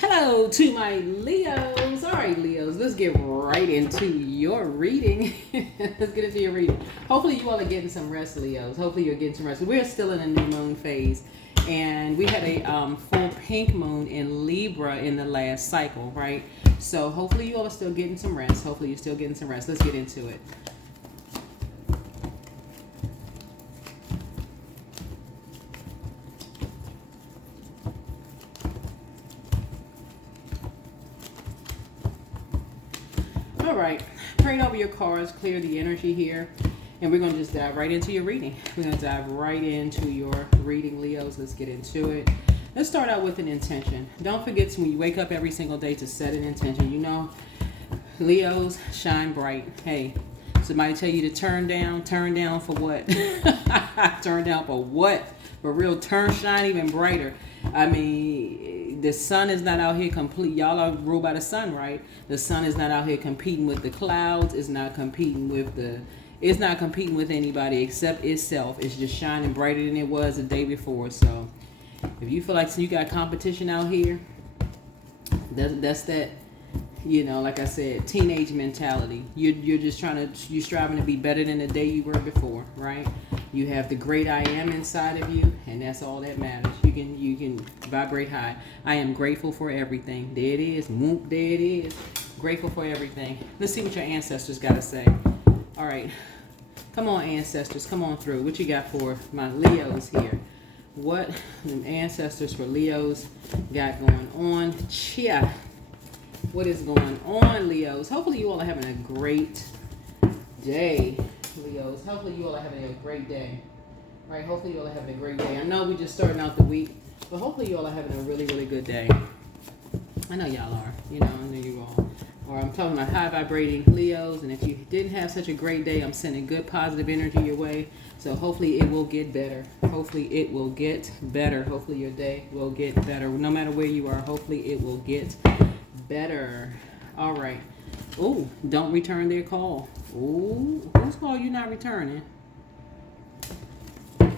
Hello to my Leos. All right, Leos, let's get right into your reading. Let's get into your reading. Hopefully, you all are getting some rest, Leos. Hopefully, you're getting some rest. We're still in a new moon phase, and we had a full pink moon in Libra in the last cycle, right? So, hopefully, you all are still getting some rest. Hopefully, you're still getting some rest. Let's get into it. All right, praying over your cards, clear the energy here, and we're going to just dive right into your reading. We're going to dive right into your reading, Leos. Let's get into it. Let's start out with an intention. Don't forget to, when you wake up every single day, to set an intention. You know, Leos, shine bright. Hey, somebody tell you to turn down for what? Turn down for what? For real, shine even brighter. I mean, the sun is not out here complete. Y'all are ruled by the sun, right? The sun is not out here competing with the clouds. It's not competing with anybody except itself. It's just shining brighter than it was the day before. So if you feel like you got competition out here, that's that, you know, like I said, teenage mentality. You're just you're striving to be better than the day you were before, right? You have the great I am inside of you, and that's all that matters. You can vibrate high. I am grateful for everything. There it is. Whoop, there it is. Grateful for everything. Let's see what your ancestors got to say. All right. Come on, ancestors. Come on through. What you got for my Leos here? What the ancestors for Leos got going on? Chia. What is going on, Leos? Hopefully you all are having a great day, Leos. Hopefully you all are having a great day. Right? Hopefully you all are having a great day. I know we're just starting out the week, but hopefully you all are having a really, really good day. I know y'all are. You know, I know you all. Or I'm talking about high vibrating Leos, and if you didn't have such a great day, I'm sending good positive energy your way. So hopefully it will get better. Hopefully it will get better. Hopefully your day will get better. No matter where you are, hopefully it will get better. All right. Oh, don't return their call. Oh, whose call you not returning?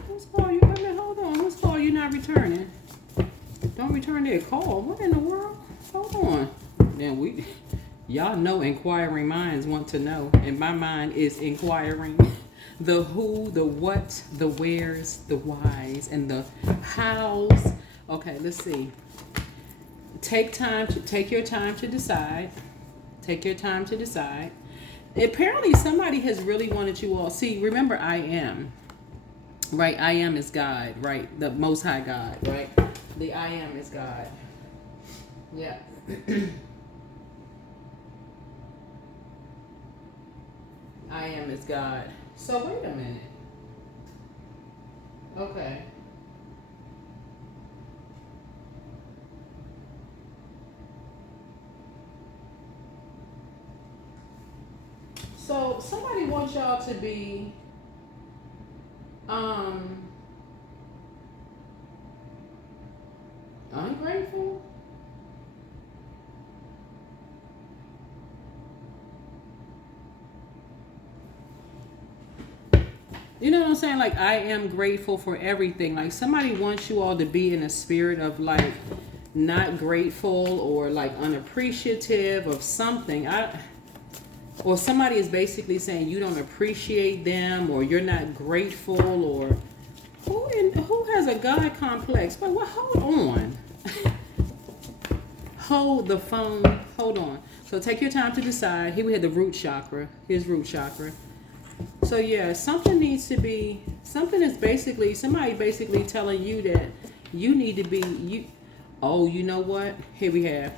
Whose call you? Wait a minute, hold on. Whose call you not returning? Don't return their call. What in the world? Hold on. Then y'all know inquiring minds want to know, and my mind is inquiring. The who, the what, the wheres, the whys, and the hows. Okay, let's see. Take your time to decide. Take your time to decide. Apparently somebody has really wanted you all. See, remember I am. Right? I am is God, right? The most high God, right? The I am is God. Yeah. I am is God. So wait a minute. Okay. So somebody wants y'all to be ungrateful. You know what I'm saying? Like, I am grateful for everything. Like, somebody wants you all to be in a spirit of like not grateful or like unappreciative of something. Or somebody is basically saying you don't appreciate them, or you're not grateful, or who has a God complex? But what? Hold on. Hold the phone. Hold on. So take your time to decide. Here we had the root chakra. Here's root chakra. So yeah, something is basically, somebody basically telling you that you need to be, oh, you know what? Here we have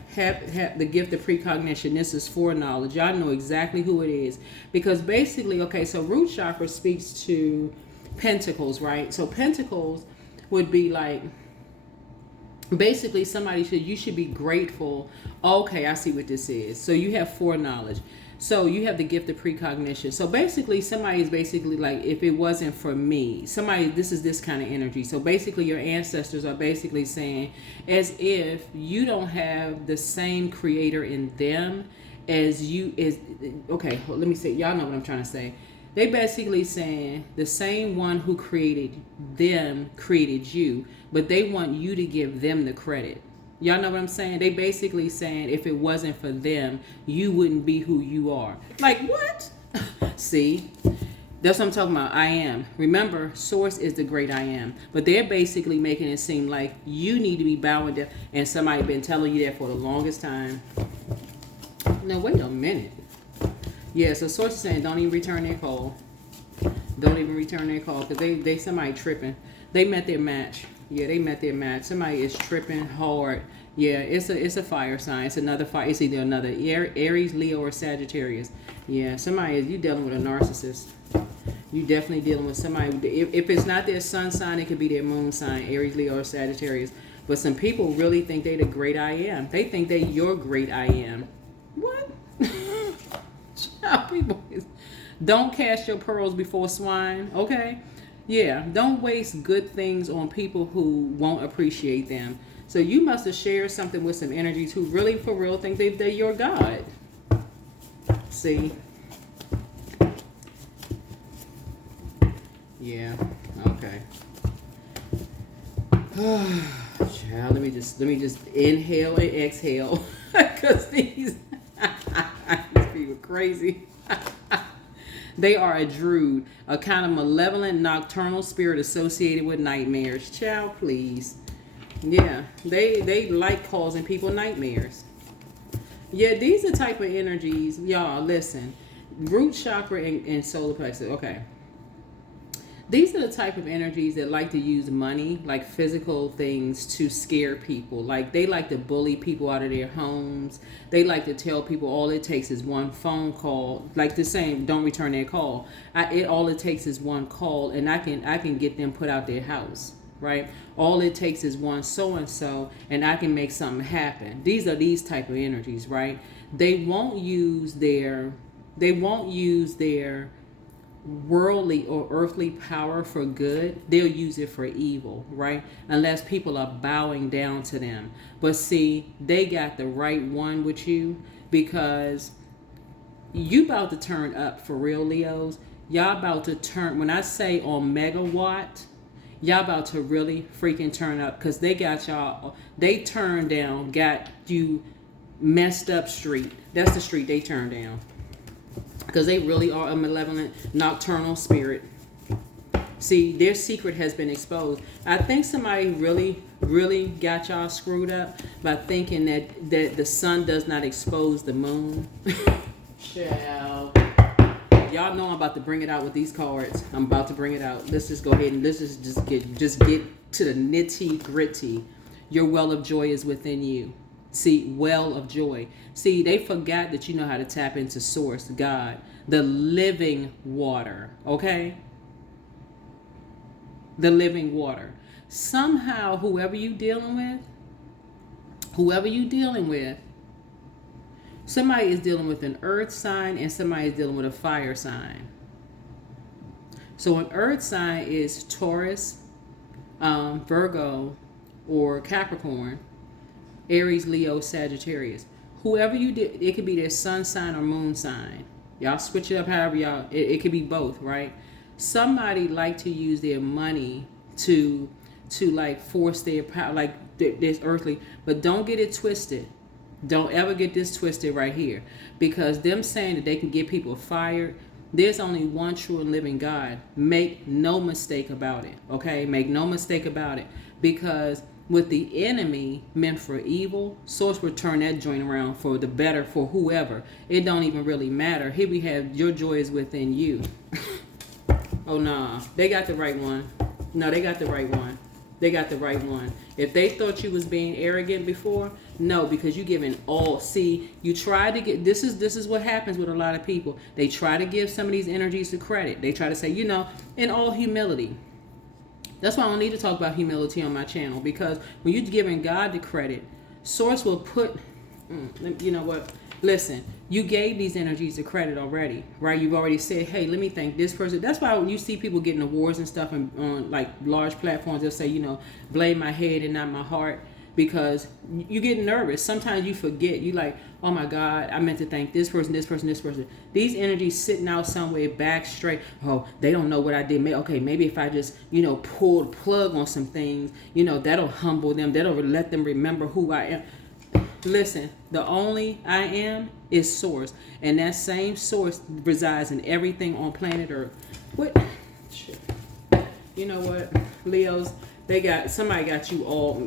the gift of precognition. This is foreknowledge. Y'all know exactly who it is. Because basically, okay, so root chakra speaks to pentacles, right? So pentacles would be like, basically somebody you should be grateful. Okay, I see what this is. So you have foreknowledge. So you have the gift of precognition. So basically somebody is basically like, if it wasn't for me, this is this kind of energy. So basically your ancestors are basically saying, as if you don't have the same creator in them as you is. Okay, well, let me say, y'all know what I'm trying to say. They basically saying the same one who created them created you, but they want you to give them the credit. Y'all know what I'm saying? They basically saying if it wasn't for them, you wouldn't be who you are. Like, what? See? That's what I'm talking about. I am. Remember, source is the great I am. But they're basically making it seem like you need to be bowing down. And somebody been telling you that for the longest time. Now, wait a minute. Yeah, so source is saying don't even return their call. Don't even return their call. Because they somebody tripping. They met their match. Yeah, they met their match. Somebody is tripping hard. Yeah, it's a fire sign. It's another fire. It's either another Aries, Leo, or Sagittarius. Yeah, somebody is, you dealing with a narcissist. You definitely dealing with somebody. If it's not their sun sign, it could be their moon sign, Aries, Leo, or Sagittarius. But some people really think they the great I am. They think they your great I am. What? Child, people, don't cast your pearls before swine, okay? Yeah, don't waste good things on people who won't appreciate them. So you must have shared something with some energies who really, for real, think they're your God. See? Yeah. Okay. Child, let me just inhale and exhale, because these people crazy. They are a druid, a kind of malevolent nocturnal spirit associated with nightmares. Child, please. Yeah, they like causing people nightmares. Yeah, these are type of energies. Y'all, listen. Root chakra and solar plexus. Okay. These are the type of energies that like to use money, like physical things, to scare people. Like, they like to bully people out of their homes. They like to tell people all it takes is one phone call. Like the same, don't return their call. All it takes is one call, and I can get them put out their house, right? All it takes is one so-and-so, and I can make something happen. These are these type of energies, right? They won't use their worldly or earthly power for good. They'll use it for evil, right? Unless people are bowing down to them. But see, they got the right one with you, because you about to turn up for real, Leos. Y'all about to turn, when I say on megawatt, y'all about to really freaking turn up, because they got y'all, they turned down, got you messed up street. That's the street they turned down. Because they really are a malevolent nocturnal spirit. See, their secret has been exposed. I think somebody really, really got y'all screwed up by thinking that the sun does not expose the moon. Child. Y'all know I'm about to bring it out with these cards. I'm about to bring it out. Let's just go ahead and let's just get to the nitty gritty. Your well of joy is within you. See, well of joy. See, they forgot that you know how to tap into source, God, the living water, okay? The living water. Somehow, whoever you dealing with, somebody is dealing with an earth sign and somebody is dealing with a fire sign. So an earth sign is Taurus, Virgo, or Capricorn. Aries, Leo, Sagittarius. Whoever you did, it could be their sun sign or moon sign. Y'all switch it up however y'all, it could be both, right? Somebody like to use their money to like force their power, like this earthly, but don't get it twisted. Don't ever get this twisted right here, because them saying that they can get people fired, there's only one true and living God. Make no mistake about it, okay? Make no mistake about it, because with the enemy meant for evil, source will turn that joint around for the better for whoever. It don't even really matter. Here we have your joy is within you. Oh, nah. They got the right one. No, they got the right one. They got the right one. If they thought you was being arrogant before, no, because you giving all. See, you try to get, this is what happens with a lot of people. They try to give some of these energies the credit. They try to say, in all humility. That's why I don't need to talk about humility on my channel, because when you're giving God the credit, source will put, you know what? Listen, you gave these energies the credit already, right? You've already said, hey, let me thank this person. That's why when you see people getting awards and stuff on like large platforms, they'll say, blame my head and not my heart. because you get nervous. Sometimes you forget. You like, oh my God, I meant to thank this person, this person, this person. These energies sitting out somewhere back straight. Oh, they don't know what I did. Okay, maybe if I just, pull the plug on some things, that'll humble them. That'll let them remember who I am. Listen, the only I am is source. And that same source resides in everything on planet Earth. What? Shit. You know what? Leos, somebody got you all.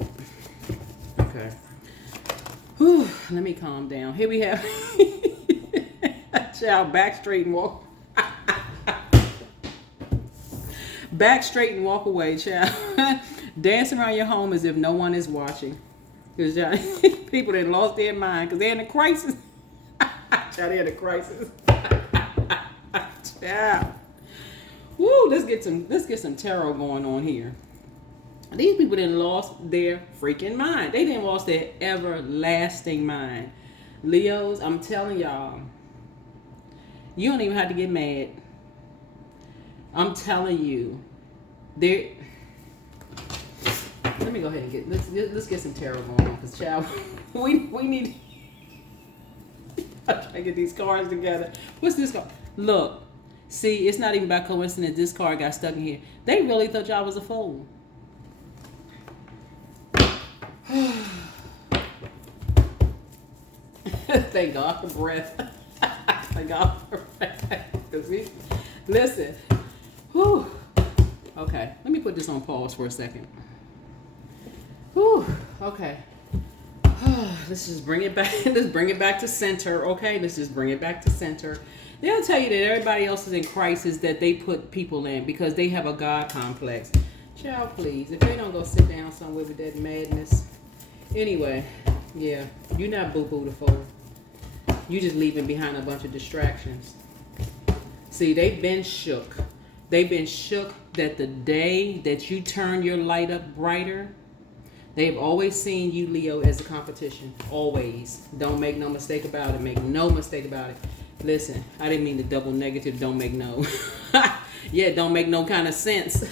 Okay. Whew, let me calm down. Here we have child, back straight and walk. Back straight and walk away, child. Dance around your home as if no one is watching. Because people that lost their mind because they're in a crisis. Child, they're in a crisis. Child. Woo, let's get some tarot going on here. These people didn't lost their freaking mind. They didn't lost their everlasting mind. Leos, I'm telling y'all, you don't even have to get mad. I'm telling you, let me go ahead and let's get some tarot going on, because child, we need. I'm trying to get these cards together. What's this card? Look, see, it's not even by coincidence this card got stuck in here. They really thought y'all was a fool. Thank God for breath. Thank God for breath. Listen. Whew. Okay, let me put this on pause for a second. Whew. Okay. Let's just bring it back. Let's bring it back to center. Okay, let's just bring it back to center. They'll tell you that everybody else is in crisis that they put people in because they have a God complex. Child, please, if they don't go sit down somewhere with that madness. Anyway, yeah, you're not boo-boo the fool. You just leaving behind a bunch of distractions. See, they've been shook. They've been shook that the day that you turn your light up brighter, they've always seen you, Leo, as a competition. Always. Don't make no mistake about it. Make no mistake about it. Listen, I didn't mean the double negative. Don't make no. Yeah, don't make no kind of sense.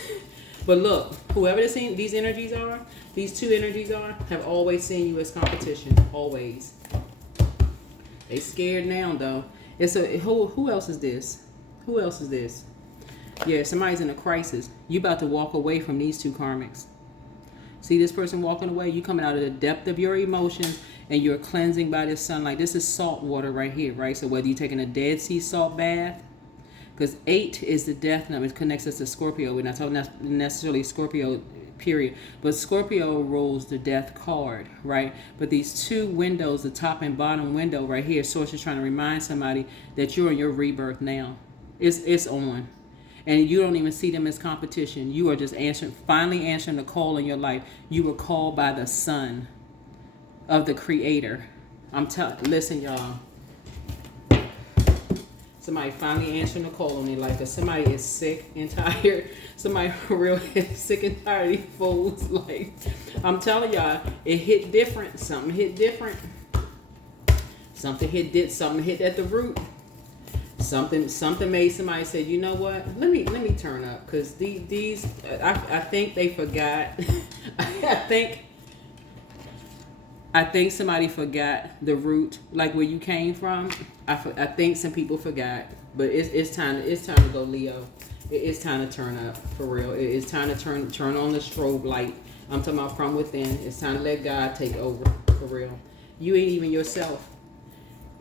But look, whoever these energies are, these two energies are, have always seen you as competition. Always. They scared now, though. Who else is this? Who else is this? Yeah, somebody's in a crisis. You about to walk away from these two karmics. See this person walking away? You coming out of the depth of your emotions and you're cleansing by this sunlight. This is salt water right here, right? So whether you're taking a Dead Sea salt bath, because 8 is the death number. It connects us to Scorpio. We're not talking necessarily Scorpio, period. But Scorpio rules the death card, right? But these two windows, the top and bottom window right here, Source is trying to remind somebody that you're in your rebirth now. It's on. And you don't even see them as competition. You are just finally answering the call in your life. You were called by the Son of the Creator. Listen, y'all. Somebody finally answering the call in their life. Because somebody is sick and tired. Somebody real sick and tired of these fools. Like, I'm telling y'all, it hit different. Something hit different. Something hit at the root. Something made somebody say, you know what? Let me turn up, because these I think they forgot. I think somebody forgot the root, like where you came from. I think some people forgot, but it's time to go, Leo. It's time to turn up for real. It's time to turn on the strobe light. I'm talking about from within. It's time to let God take over for real. You ain't even yourself,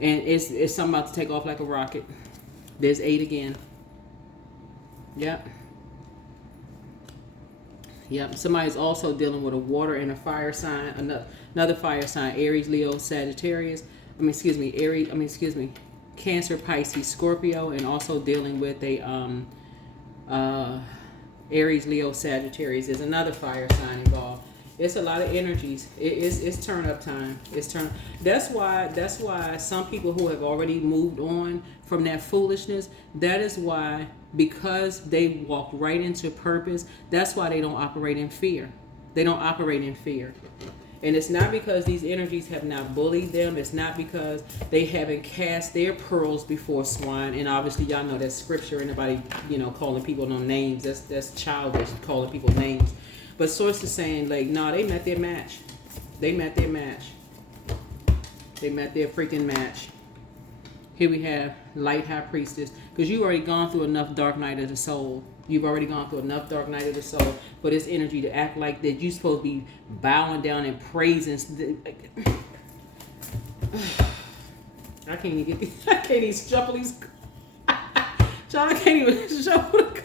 and it's something about to take off like a rocket. There's 8 again. Yep. Somebody's also dealing with a water and a fire sign. Another fire sign. Aries, Leo, Sagittarius. Cancer, Pisces, Scorpio, and also dealing with a Aries, Leo, Sagittarius. There's another fire sign involved. It's a lot of energies. It's turn up time. That's why some people who have already moved on from that foolishness, that is why, because they walk right into purpose, that's why they don't operate in fear. They don't operate in fear. And it's not because these energies have not bullied them. It's not because they haven't cast their pearls before swine. And obviously, y'all know that scripture. Anybody, calling people no names. That's childish, calling people names. But Source is saying, like, no, they met their match. They met their match. They met their freaking match. Here we have Light High Priestess. Because you've already gone through enough Dark Night of the Soul. You've already gone through enough Dark Night of the Soul for this energy to act like that you're supposed to be bowing down and praising. I can't even get I can't even shuffle these. John, I can't even shuffle the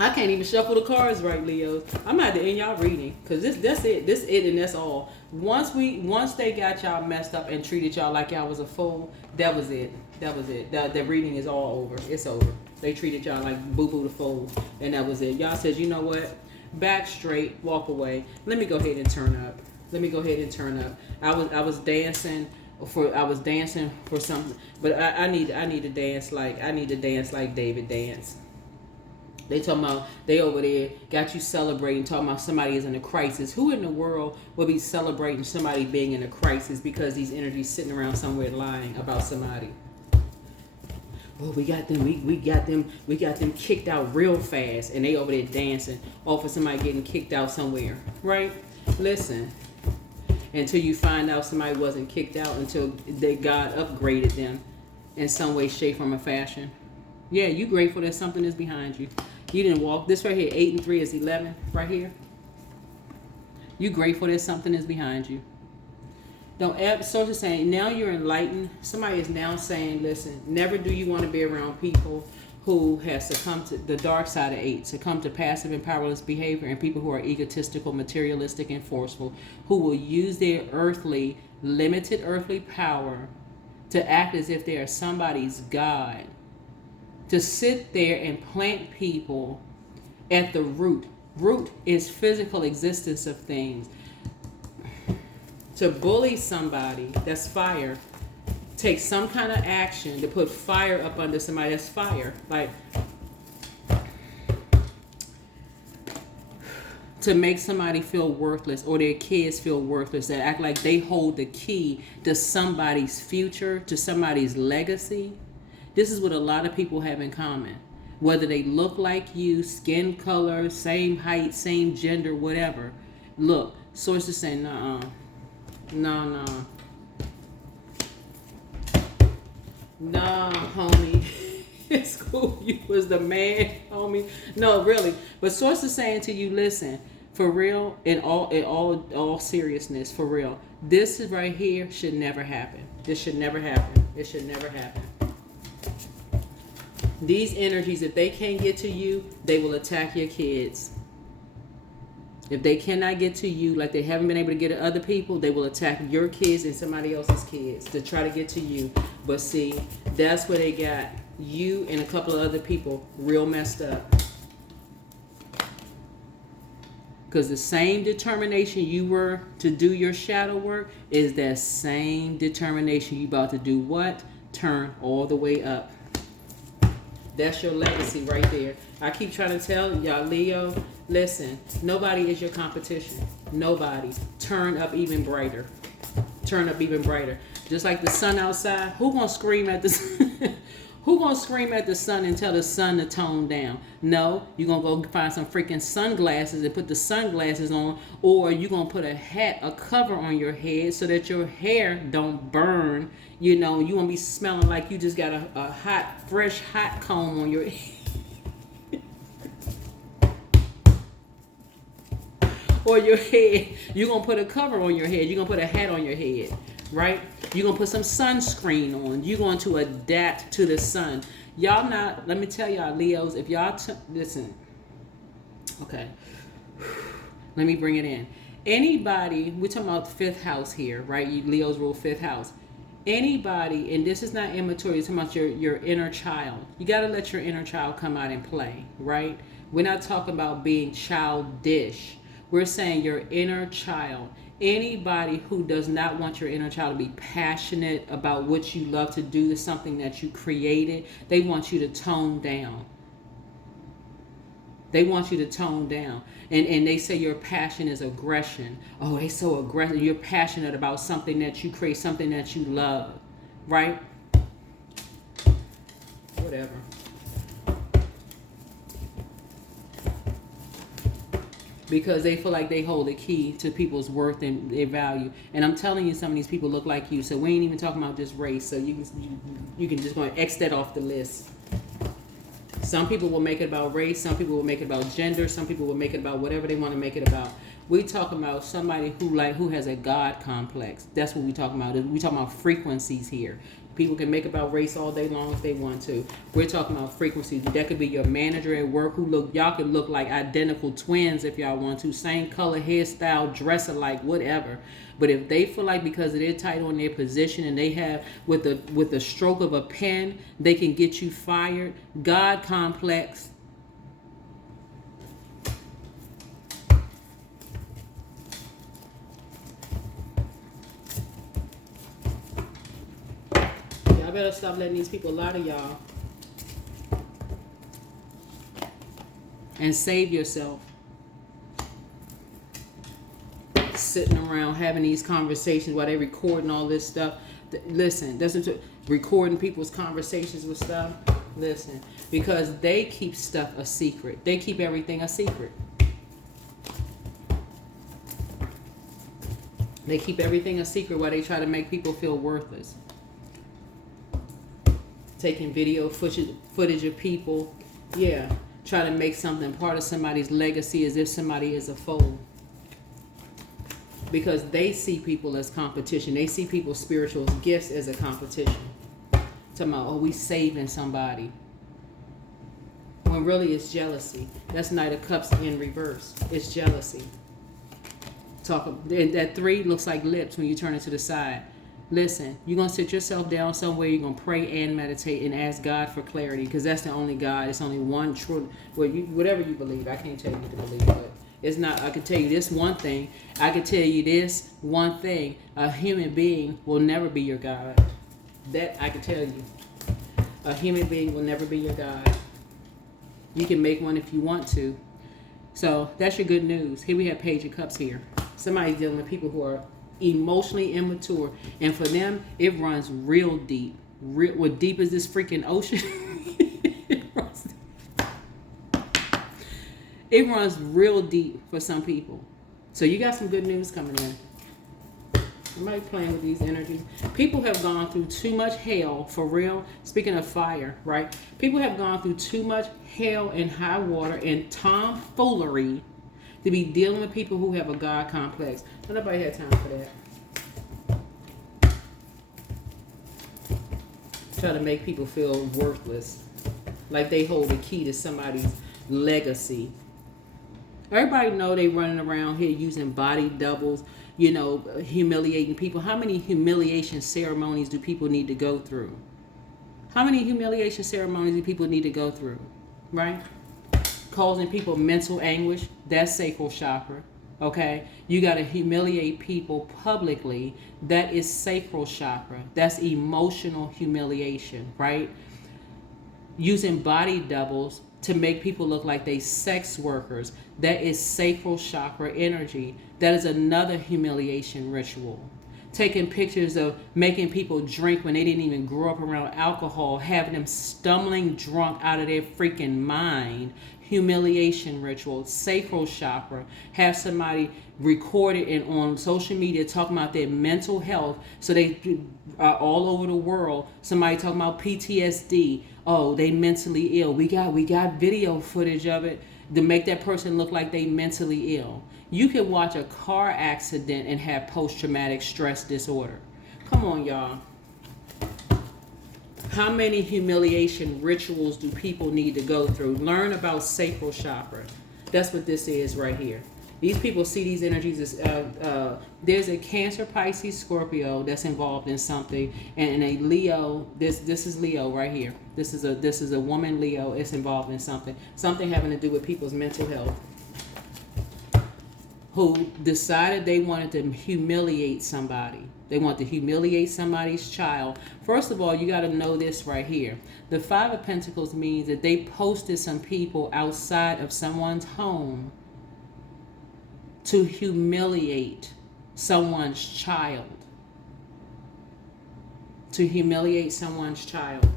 I can't even shuffle the cards right, Leos. I'm gonna have to end y'all reading because that's it. This it and that's all. Once they got y'all messed up and treated y'all like y'all was a fool, that was it. That was it. The reading is all over. It's over. They treated y'all like boo boo the fool, and that was it. Y'all said, you know what? Back straight, walk away. Let me go ahead and turn up. I was dancing for something, but I need to dance like David danced. They talking about they over there got you celebrating, talking about somebody is in a crisis. Who in the world will be celebrating somebody being in a crisis because these energies sitting around somewhere lying about somebody? Oh, we got them kicked out real fast, and they over there dancing off of somebody getting kicked out somewhere, right? Listen, until you find out somebody wasn't kicked out, until God upgraded them in some way, shape, form, or fashion. Yeah, you grateful that something is behind you. You didn't walk. This right here, 8 and 3 is 11, right here. You grateful that something is behind you. Don't source is saying, now you're enlightened. Somebody is now saying, listen, never do you want to be around people who have succumbed to the dark side of 8, succumb to passive and powerless behavior, and people who are egotistical, materialistic, and forceful, who will use their limited earthly power to act as if they are somebody's God, to sit there and plant people at the root. Root is physical existence of things. To bully somebody, that's fire. Take some kind of action to put fire up under somebody, that's fire. Like, to make somebody feel worthless or their kids feel worthless, that act like they hold the key to somebody's future, to somebody's legacy. This is what a lot of people have in common. Whether they look like you, skin color, same height, same gender, whatever. Look, sources say, no, homie. It's cool. You was the man, homie. No, really. But sources saying to you, listen, for real, in all seriousness, for real, this is right here should never happen. This should never happen. It should never happen. These energies, if they can't get to you, they will attack your kids. If they cannot get to you, like they haven't been able to get to other people, they will attack your kids and somebody else's kids to try to get to you. But see, that's where they got you and a couple of other people real messed up. Because the same determination you were to do your shadow work is that same determination you about to do what? Turn all the way up. That's your legacy right there. I keep trying to tell y'all, Leo, listen, nobody is your competition. Nobody. Turn up even brighter. Turn up even brighter. Just like the sun outside, who gonna scream at the who gonna scream at the sun and tell the sun to tone down? No, you're gonna go find some freaking sunglasses and put the sunglasses on, or you're gonna put a hat, a cover on your head so that your hair don't burn. You know, you won't be smelling like you just got a fresh hot comb on your head. Or your head. You're going to put a cover on your head. You're going to put a hat on your head, right? You're going to put some sunscreen on. You're going to adapt to the sun. Y'all not, let me tell y'all, Leos, if y'all, listen. Okay. Let me bring it in. Anybody, we're talking about the fifth house here, right? You Leos rule fifth house. Anybody, and this is not immature, you're talking about your inner child. You got to let your inner child come out and play, right? We're not talking about being childish. We're saying your inner child. Anybody who does not want your inner child to be passionate about what you love to do, something that you created, they want you to tone down. They want you to tone down. And they say your passion is aggression. Oh, they so aggressive. You're passionate about something that you create, something that you love. Right? Whatever. because they feel like they hold the key to people's worth and their value. And I'm telling you, some of these people look like you. So we ain't even talking about just race. So you can just go and X that off the list. Some people will make it about race. Some people will make it about gender. Some people will make it about whatever they want to make it about. We talking about somebody who has a God complex. That's what we talking about. We talking about frequencies here. People can make about race all day long if they want to. We're talking about frequencies. That could be your manager at work y'all could look like identical twins if y'all want to. Same color, hairstyle, dress alike, whatever. But if they feel like because they're tight on their position and they have with the stroke of a pen, they can get you fired. God complex. Y'all better stop letting these people lie to y'all. And save yourself. Sitting around having these conversations while they recording all this stuff. Listen, recording people's conversations with stuff. Listen, because they keep stuff a secret. They keep everything a secret. They keep everything a secret while they try to make people feel worthless. Taking video footage of people. Yeah. Try to make something part of somebody's legacy as if somebody is a foe. Because they see people as competition. They see people's spiritual gifts as a competition. Talking about, oh, we saving somebody. When really it's jealousy. That's Knight of Cups in reverse. It's jealousy. That 3 looks like lips when you turn it to the side. Listen, you're going to sit yourself down somewhere. You're going to pray and meditate and ask God for clarity. Because that's the only God. It's only one true. Well, whatever you believe. I can't tell you to believe, but it's not. I can tell you this one thing. I can tell you this one thing. A human being will never be your God. That I can tell you. A human being will never be your God. You can make one if you want to. So that's your good news. Here we have Page of Cups here. Somebody's dealing with people who are emotionally immature, and for them it runs real deep. What deep is this freaking ocean? It runs real deep for some people. So you got some good news coming in. Somebody playing with these energies. People have gone through too much hell, for real. Speaking of fire, right? People have gone through too much hell and high water and tomfoolery to be dealing with people who have a God complex. Nobody had time for that. Try to make people feel worthless. Like they hold the key to somebody's legacy. Everybody know they running around here using body doubles, humiliating people. How many humiliation ceremonies do people need to go through? How many humiliation ceremonies do people need to go through? Right? Causing people mental anguish. That's sacral chakra. Okay? You got to humiliate people publicly. That is sacral chakra. That's emotional humiliation, right? Using body doubles to make people look like they sex workers. That is sacral chakra energy. That is another humiliation ritual. Taking pictures of making people drink when they didn't even grow up around alcohol, having them stumbling drunk out of their freaking mind. Humiliation ritual, sacral chakra. Have somebody record it and on social media talking about their mental health, so they are all over the world. Somebody talking about PTSD. Oh, they mentally ill. We got video footage of it to make that person look like they mentally ill. You can watch a car accident and have post-traumatic stress disorder. Come on, y'all. How many humiliation rituals do people need to go through? Learn about sacral chakra. That's what this is right here. These people see these energies as there's a Cancer, Pisces, Scorpio that's involved in something, and a Leo. This is Leo right here. This is a woman Leo. It's involved in something having to do with people's mental health. Who decided they wanted to humiliate somebody. They want to humiliate somebody's child. First of all, you got to know this right here. The 5 of Pentacles means that they posted some people outside of someone's home to humiliate someone's child. To humiliate someone's child.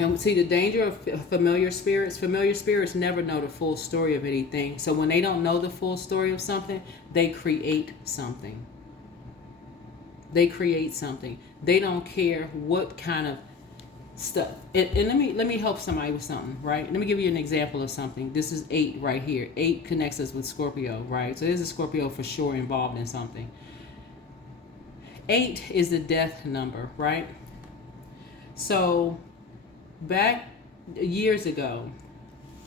And see the danger of familiar spirits never know the full story of anything. So when they don't know the full story of something, they create something. They create something. They don't care what kind of stuff. And let me help somebody with something, right? Let me give you an example of something. This is 8 right here. 8 connects us with Scorpio, right? So there's a Scorpio for sure involved in something. 8 is the death number, right? So back years ago,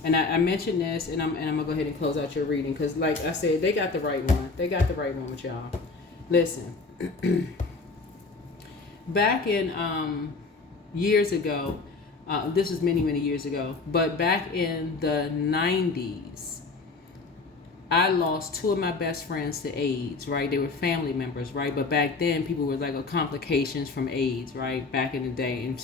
and I mentioned this, and I'm gonna go ahead and close out your reading because, like I said, they got the right one. They got the right one with y'all. Listen, back in years ago, this was many years ago, but back in the 90s, I lost 2 of my best friends to AIDS, right? They were family members, right? But back then, people were like, complications from AIDS, right? Back in the day. And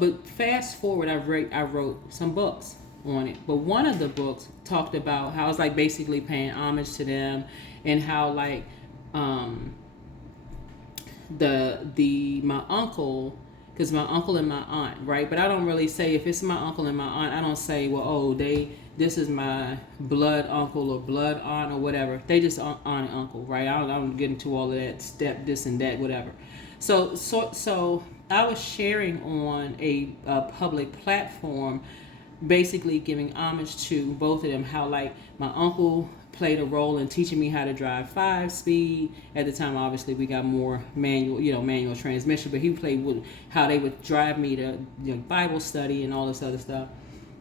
but fast forward, I wrote some books on it. But one of the books talked about how I was like basically paying homage to them and how like my uncle, because my uncle and my aunt, right? But I don't really say, if it's my uncle and my aunt, I don't say, well, oh, this is my blood uncle or blood aunt or whatever. They just aunt and uncle, right? I don't get into all of that step, this and that, whatever. So I was sharing on a public platform, basically giving homage to both of them. How like my uncle played a role in teaching me how to drive 5-speed. At the time, obviously, we got more manual transmission, but he played with how they would drive me to Bible study and all this other stuff.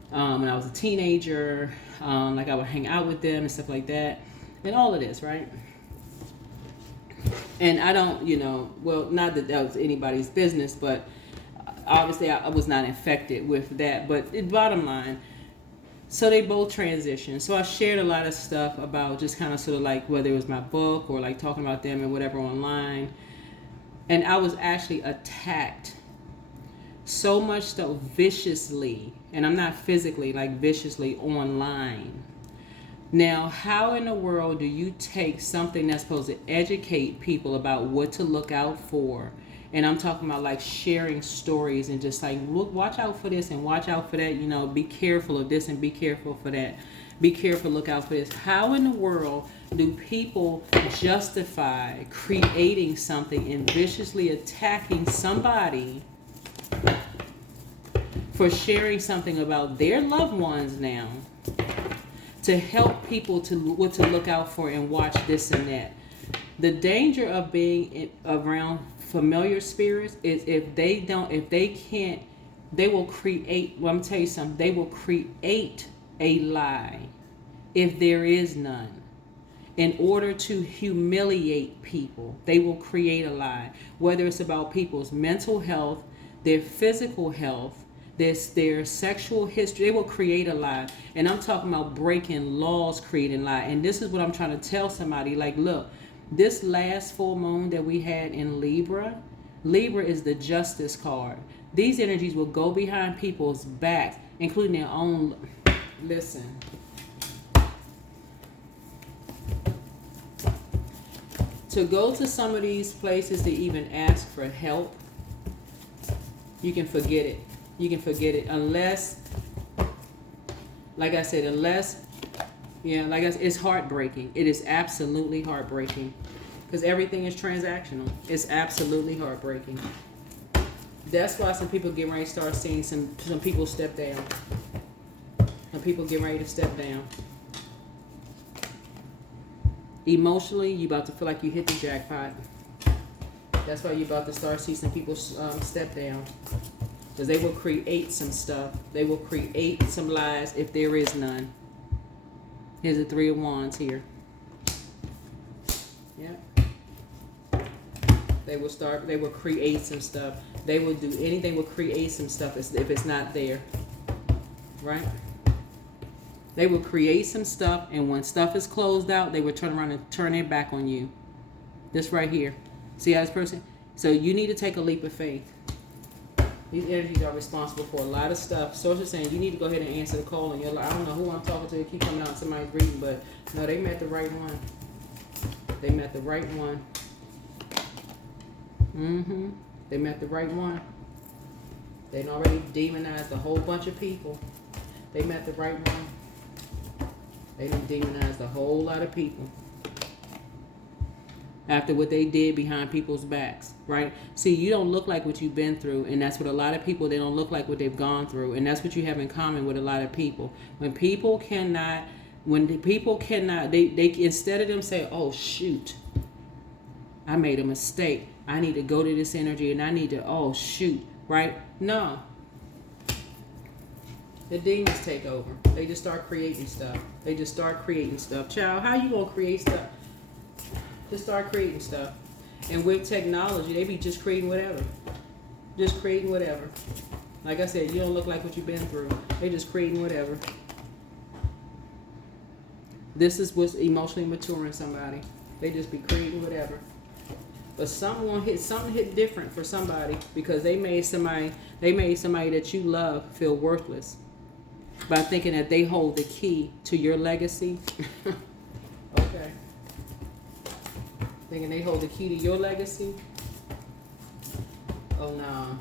When I was a teenager, like I would hang out with them and stuff like that, and all of this, right? And I don't, well, not that was anybody's business, but obviously I was not infected with that. But bottom line, so they both transitioned. So I shared a lot of stuff about just kind of sort of like whether it was my book or like talking about them and whatever online. And I was actually attacked so much so viciously, and I'm not physically, like viciously online. Now, how in the world do you take something that's supposed to educate people about what to look out for? And I'm talking about like sharing stories and just like, look, watch out for this and watch out for that, be careful of this and be careful for that. Be careful, look out for this. How in the world do people justify creating something and viciously attacking somebody for sharing something about their loved ones now, to help people to what to look out for and watch this and that? The danger of being around familiar spirits is if they can't, they will create, well, I'm gonna tell you something, they will create a lie if there is none. In order to humiliate people, they will create a lie, whether it's about people's mental health, their physical health, their sexual history. They will create a lie. And I'm talking about breaking laws, creating lie. And this is what I'm trying to tell somebody. Like, look, this last full moon that we had in Libra is the justice card. These energies will go behind people's backs, including their own. Listen. To go to some of these places to even ask for help, you can forget it. You can forget it unless, like I said, it's heartbreaking. It is absolutely heartbreaking because everything is transactional. It's absolutely heartbreaking. That's why some people get ready to start seeing some people step down. Some people get ready to step down. Emotionally, you about to feel like you hit the jackpot. That's why you about to start seeing some people step down. Because they will create some stuff. They will create some lies if there is none. Here's the 3 of Wands here. Yeah. They will create some stuff. They will do anything, will create some stuff if it's not there. Right? They will create some stuff, and when stuff is closed out, they will turn around and turn their back on you. This right here. See how this person? So you need to take a leap of faith. These energies are responsible for a lot of stuff. So it's just saying you need to go ahead and answer the call. And you're like, I don't know who I'm talking to. Keep coming out in somebody's reading, but no, they met the right one. They met the right one. They met the right one. They done already demonized a whole bunch of people. They met the right one. They done demonized a whole lot of people after what they did behind people's backs, right? See, you don't look like what you've been through, and that's what a lot of people, they don't look like what they've gone through, and that's what you have in common with a lot of people. When people cannot, they instead of them say, oh shoot, I made a mistake, I need to go to this energy, and I need to, oh shoot, right? No. The demons take over. They just start creating stuff. They just start creating stuff. Child, how you gonna create stuff? Just start creating stuff. And with technology, they be just creating whatever. Just creating whatever. Like I said, you don't look like what you've been through. They just creating whatever. This is what's emotionally maturing somebody. They just be creating whatever. But something hit different for somebody because they made somebody that you love feel worthless by thinking that they hold the key to your legacy. Okay. Thinking they hold the key to your legacy? Oh no.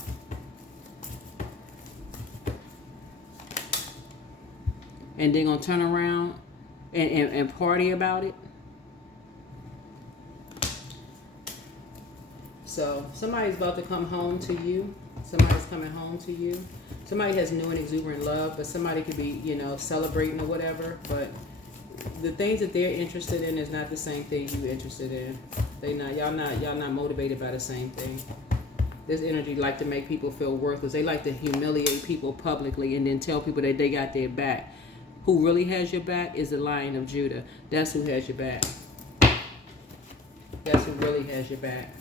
And they're gonna turn around and party about it. So somebody's about to come home to you. Somebody's coming home to you. Somebody has new and exuberant love, but somebody could be, celebrating or whatever. But the things that they're interested in is not the same thing you're interested in. Y'all not motivated by the same thing. This energy like to make people feel worthless. They like to humiliate people publicly and then tell people that they got their back. Who really has your back is the Lion of Judah. That's who has your back. That's who really has your back.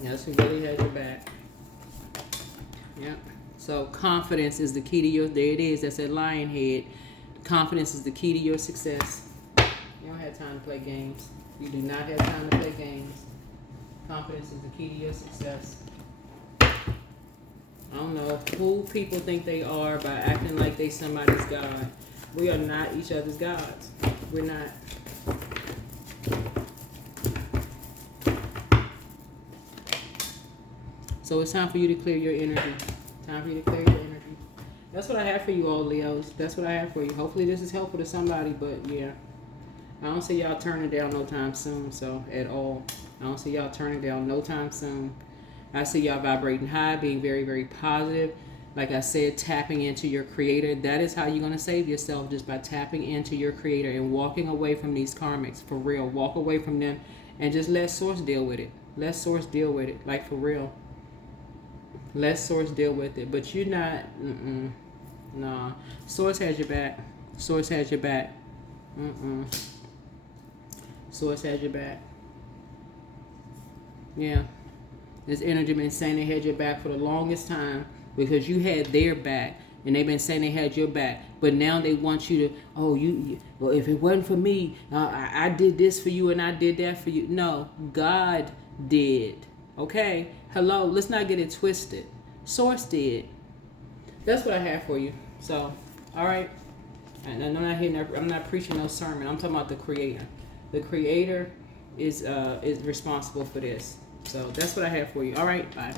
That's who really has your back. Yep. So confidence is the key to your, there it is, that's that lion head. Confidence is the key to your success. You don't have time to play games. You do not have time to play games. Confidence is the key to your success. I don't know who people think they are by acting like they somebody's God. We are not each other's gods. We're not. So it's time for you to clear your energy. Time for you to clear your energy. That's what I have for you all, Leos. That's what I have for you. Hopefully this is helpful to somebody, but yeah. I don't see y'all turning down no time soon, so at all. I don't see y'all turning down no time soon. I see y'all vibrating high, being very, very positive. Like I said, tapping into your creator. That is how you're going to save yourself, just by tapping into your creator and walking away from these karmics. For real. Walk away from them and just let source deal with it. Let source deal with it. Like for real. Let source deal with it. But you're not, nah. Source has your back. Source has your back. Source has your back. Yeah. This energy been saying they had your back for the longest time because you had their back, and they've been saying they had your back. But now they want you to, well, if it wasn't for me, I did this for you and I did that for you. No, God did. Okay? Hello, let's not get it twisted. Source did. That's what I have for you. So, all right. And I'm not preaching no sermon. I'm talking about the creator. The creator is responsible for this. So that's what I have for you. All right, bye.